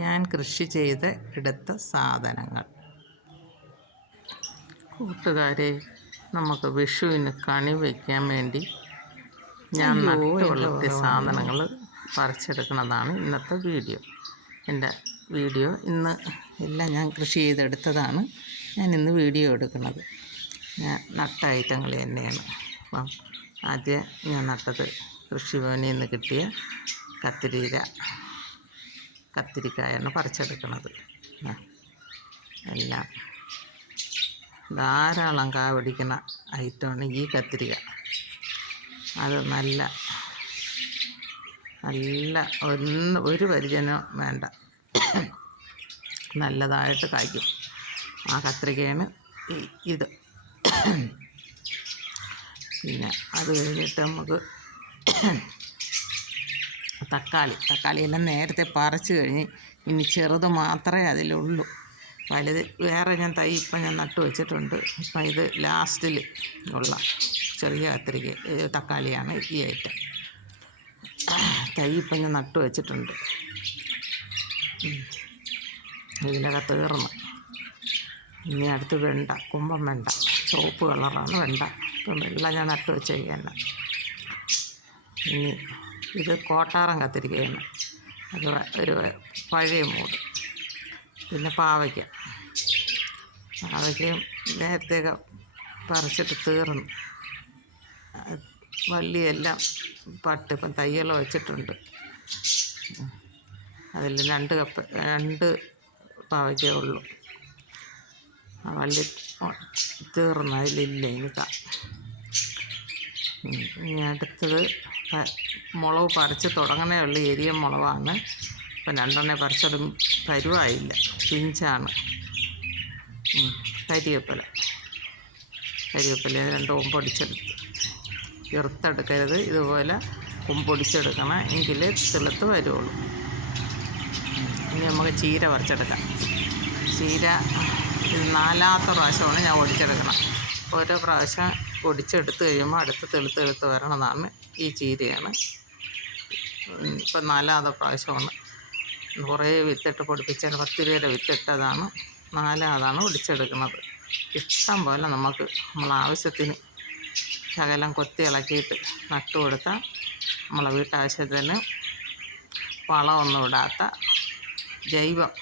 ഞാൻ കൃഷി ചെയ്ത് എടുത്ത സാധനങ്ങൾ. കൂട്ടുകാരെ, നമുക്ക് വിഷുവിന് കണി വയ്ക്കാൻ വേണ്ടി ഞാൻ നട്ടു വളർത്തിയ സാധനങ്ങൾ പറിച്ചെടുക്കുന്നതാണ് ഇന്നത്തെ വീഡിയോ. എൻ്റെ വീഡിയോ ഇന്ന് എല്ലാം ഞാൻ കൃഷി ചെയ്തെടുത്തതാണ് ഞാൻ ഇന്ന് വീഡിയോ എടുക്കുന്നത്. ഞാൻ നട്ട ഐറ്റങ്ങൾ തന്നെയാണ്. അപ്പം ആദ്യം ഞാൻ നട്ടത് കൃഷിഭവനിൽ നിന്ന് കിട്ടിയ കത്തിരിക്കായാണ് പറിച്ചെടുക്കുന്നത്. എല്ലാം ധാരാളം കാ പിടിക്കുന്ന ഐറ്റമാണ് ഈ കത്തിരിക്ക. അത് നല്ല ഒരു പരിചരണം വേണ്ട, നല്ലതായിട്ട് കായ്ക്കും. ആ കത്തിരിക്കയാണ് ഇത്. പിന്നെ അത് കഴിഞ്ഞിട്ട് നമുക്ക് തക്കാളിയെല്ലാം നേരത്തെ പറിച്ച് കഴിഞ്ഞ് ഇനി ചെറുത് മാത്രമേ അതിലുള്ളൂ. വലുത് വേറെ ഞാൻ ഇപ്പം ഞാൻ നട്ടു വെച്ചിട്ടുണ്ട്. ഇപ്പം ഇത് ലാസ്റ്റിൽ ഉള്ള ചെറിയ തക്കാളിയാണ് ഈ ഐറ്റം. ഇപ്പം ഞാൻ നട്ടു വെച്ചിട്ടുണ്ട്. ഇതിനൊക്കെ തീർന്ന് ഇനി അടുത്ത് വെണ്ട, കുമ്പം വെണ്ട, ചുവപ്പ് കളറാണ് വെണ്ട. ഇപ്പം വെള്ള ഞാൻ നട്ടു വെച്ചേക്കാണ്. ഇനി ഇത് കോട്ടാറൻ കത്തിരിക്കയാണ്, അത് ഒരു പഴയ മൂട്. പിന്നെ പാവയ്ക്കയും നേരത്തെയൊക്കെ പറിച്ചിട്ട് തീർന്നു. വള്ളിയെല്ലാം ഇപ്പം തയ്യൽ വെച്ചിട്ടുണ്ട്. അതിൽ 2 പാവയ്ക്കേ ഉള്ളൂ. ആ വള്ളി തീർന്നു, അതിലില്ല. ഇനി അടുത്തത് മുളക് പറിച്ച് തുടങ്ങണേ ഉള്ളൂ. എരിയ മുളകാണ്. ഇപ്പം 2 പറിച്ചതും പരുവായില്ല, പിഞ്ചാണ്. കരിവേപ്പില 2 കൊമ്പൊടിച്ചെടുത്ത്. ചെറുത്തെടുക്കരുത്, ഇതുപോലെ കൊമ്പൊടിച്ചെടുക്കണം, എങ്കിലേ തെളുത്ത് വരുള്ളൂ. ഇനി നമുക്ക് ചീര പറിച്ചെടുക്കാം. ചീര ഇത് 4ാമത്തെ പ്രാവശ്യമാണ് ഞാൻ ഒടിച്ചെടുക്കണം. ഓരോ പ്രാവശ്യം ഒടിച്ചെടുത്ത് കഴിയുമ്പോൾ അടുത്ത് തെളുത്ത് വരണമെന്നാണ്. ഈ ചീരയാണ് ഇപ്പം 4ാമത്തെ പ്രാവശ്യമാണ്. കുറേ വിത്തിട്ട് പൊടിപ്പിച്ചാൽ 10 രൂപയുടെ വിത്തിട്ടതാണ്. 4ാമതാണ് ഒടിച്ചെടുക്കുന്നത്. ഇഷ്ടം പോലെ നമുക്ക് ആവശ്യത്തിന് ശകലം കൊത്തി ഇളക്കിയിട്ട് നട്ടു കൊടുത്താൽ നമ്മളെ വീട്ടാവശ്യത്തിന് വളമൊന്നും ഇടാത്ത ജൈവം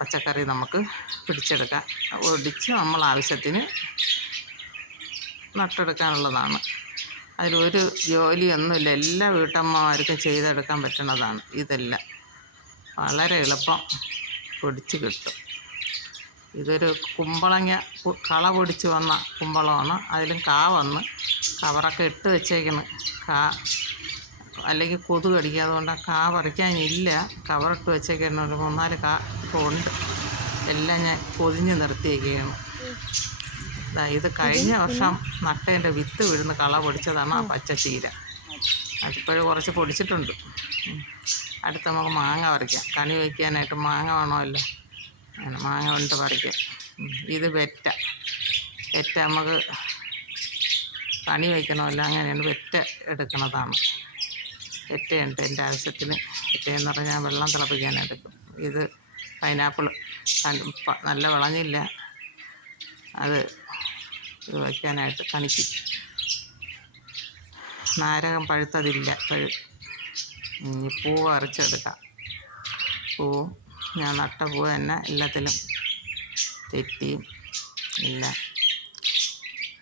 പച്ചക്കറി നമുക്ക് പിടിച്ചെടുക്കാം. ഒടിച്ച് ആവശ്യത്തിന് നട്ടെടുക്കാനുള്ളതാണ്. അതിലൊരു ജോലിയൊന്നുമില്ല, എല്ലാ വീട്ടമ്മമാർക്കും ചെയ്തെടുക്കാൻ പറ്റുന്നതാണ്. ഇതെല്ലാം വളരെ എളുപ്പം പൊടിച്ച് കിട്ടും. ഇതൊരു കുമ്പളങ്ങ കള പൊടിച്ച് വന്ന കുമ്പളമാണ്. അതിലും കാ വന്ന് കവറൊക്കെ ഇട്ട് വെച്ചേക്കുന്നു. അല്ലെങ്കിൽ കൊതുക് കടിക്കുക, അതുകൊണ്ട് കാ പറിക്കാനില്ല. കവറിട്ട് വെച്ചേക്കുന്ന 3-4 കാ ഇപ്പോൾ ഉണ്ട്. എല്ലാം ഞാൻ പൊതിഞ്ഞ് നിർത്തിയേക്കുകയാണ്. ഇത് കഴിഞ്ഞ വർഷം നട്ടേൻ്റെ വിത്ത് വീഴുന്ന കള പൊടിച്ചതാണ് ആ പച്ചച്ചീര. അതിപ്പോഴും കുറച്ച് പൊടിച്ചിട്ടുണ്ട്. അടുത്ത് നമുക്ക് മാങ്ങ പറിക്കാം. കണി വയ്ക്കാനായിട്ട് മാങ്ങ വേണമല്ലോ, അങ്ങനെ മാങ്ങ കൊണ്ട് പറിക്കാം. ഇത് വെറ്റ നമുക്ക് കണി വയ്ക്കണമല്ലോ, അങ്ങനെയാണ് വെറ്റ എടുക്കുന്നതാണ്. വെറ്റയുണ്ട് എൻ്റെ ആവശ്യത്തിന്. വെറ്റയെന്ന് പറഞ്ഞാൽ വെള്ളം തിളപ്പിക്കാനെടുക്കും. ഇത് പൈനാപ്പിൾ നല്ല വിളഞ്ഞില്ല, അത് വയ്ക്കാനായിട്ട് കണിക്ക്. നാരകം പഴുത്തതില്ല. പൂവ് അരച്ചെടുക്കാം. പൂവും ഞാൻ നട്ട പൂവ് തന്നെ എല്ലാത്തിലും തെറ്റിയും ഇല്ല.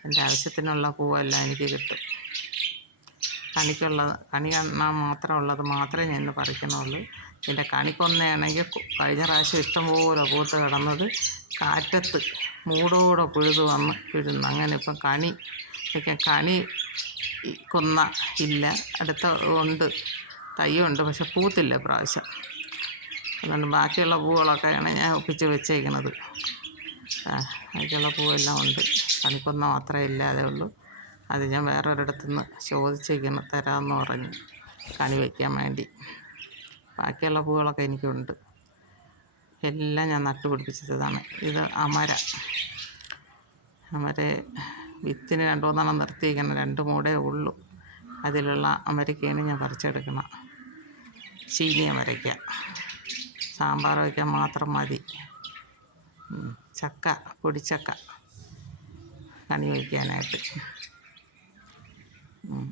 എൻ്റെ ആവശ്യത്തിനുള്ള പൂവെല്ലാം എനിക്ക് കിട്ടും. കണി കാണാൻ മാത്രമുള്ളത് മാത്രമേ ഞാൻ ഇന്ന് പറിക്കണുള്ളൂ. എൻ്റെ കണിക്കൊന്നയാണെങ്കിൽ കഴിഞ്ഞ പ്രാവശ്യം ഇഷ്ടംപോലെ പൂത്ത് കിടന്നത് കാറ്റത്ത് മൂടോടെ പിഴുതു വന്ന് പിഴുന്നു. അങ്ങനെ ഇപ്പം കണി കൊന്ന ഇല്ല. അടുത്ത ഉണ്ട്, തയ്യുണ്ട്, പക്ഷെ പൂത്തില്ല പ്രാവശ്യം. അതുകൊണ്ട് ബാക്കിയുള്ള പൂവുകളൊക്കെയാണ് ഞാൻ ഒപ്പിച്ച് വെച്ചേക്കുന്നത്. ബാക്കിയുള്ള പൂവെല്ലാം ഉണ്ട്, കണിക്കൊന്ന മാത്രമേ ഇല്ലാതെ ഉള്ളൂ. അത് ഞാൻ വേറൊരിടത്തുനിന്ന് ചോദിച്ചേക്കുന്നു, തരാമെന്ന് പറഞ്ഞ് കണി വയ്ക്കാൻ വേണ്ടി. ബാക്കിയുള്ള പൂവുകളൊക്കെ എനിക്കുണ്ട്. എല്ലാം ഞാൻ നട്ടുപിടിപ്പിച്ചതാണ്. ഇത് അമര വിത്തിന് 2-3 നിർത്തിയിരിക്കണം. 2 മൂടേ ഉള്ളൂ. അതിലുള്ള അമരിക്കയാണ് ഞാൻ പറിച്ചെടുക്കണം. ചീനിയും വരയ്ക്കാം. സാമ്പാർ വയ്ക്കാൻ മാത്രം മതി. ചക്ക, പൊടിച്ചക്ക കണി വയ്ക്കാനായിട്ട്.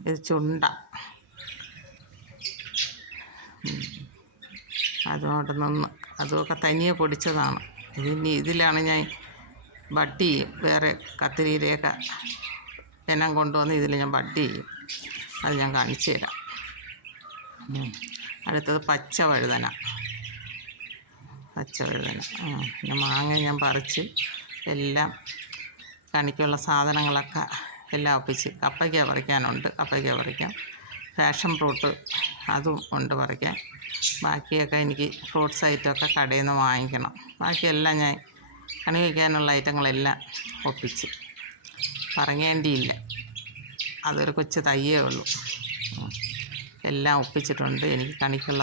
ഇത് ചുണ്ട. അതുകൊണ്ട് നിന്ന് അതുമൊക്കെ തനിയെ പൊടിച്ചതാണ്. ഇതിലാണ് ഞാൻ ബഡ് ചെയ്യും. വേറെ കത്തിരിയിലേക്ക് ഇനം കൊണ്ടുവന്ന് ഇതിൽ ഞാൻ ബഡ് ചെയ്യും. അത് ഞാൻ കാണിച്ചു തരാം. അടുത്തത് പച്ച വഴുതന. പിന്നെ മാങ്ങ ഞാൻ പറിച്ച് എല്ലാം കണിക്കുള്ള സാധനങ്ങളൊക്കെ എല്ലാം ഒപ്പിച്ച്. കപ്പയ്ക്ക പറിക്കാനുണ്ട്, കപ്പയ്ക്ക പറിക്കാം. പാഷൻ ഫ്രൂട്ട് അതും ഉണ്ട് പറിക്കാൻ. ബാക്കിയൊക്കെ എനിക്ക് ഫ്രൂട്ട്സ് ഐറ്റമൊക്കെ കടയിൽ നിന്ന് വാങ്ങിക്കണം. ബാക്കിയെല്ലാം ഞാൻ കണി വയ്ക്കാനുള്ള ഐറ്റങ്ങളെല്ലാം ഒപ്പിച്ച്. പറങ്ങേണ്ടിയില്ല, അതൊരു കൊച്ചു തയ്യേ ഉള്ളൂ. എല്ലാം ഒപ്പിച്ചിട്ടുണ്ട്. എനിക്ക് കണിക്കുള്ള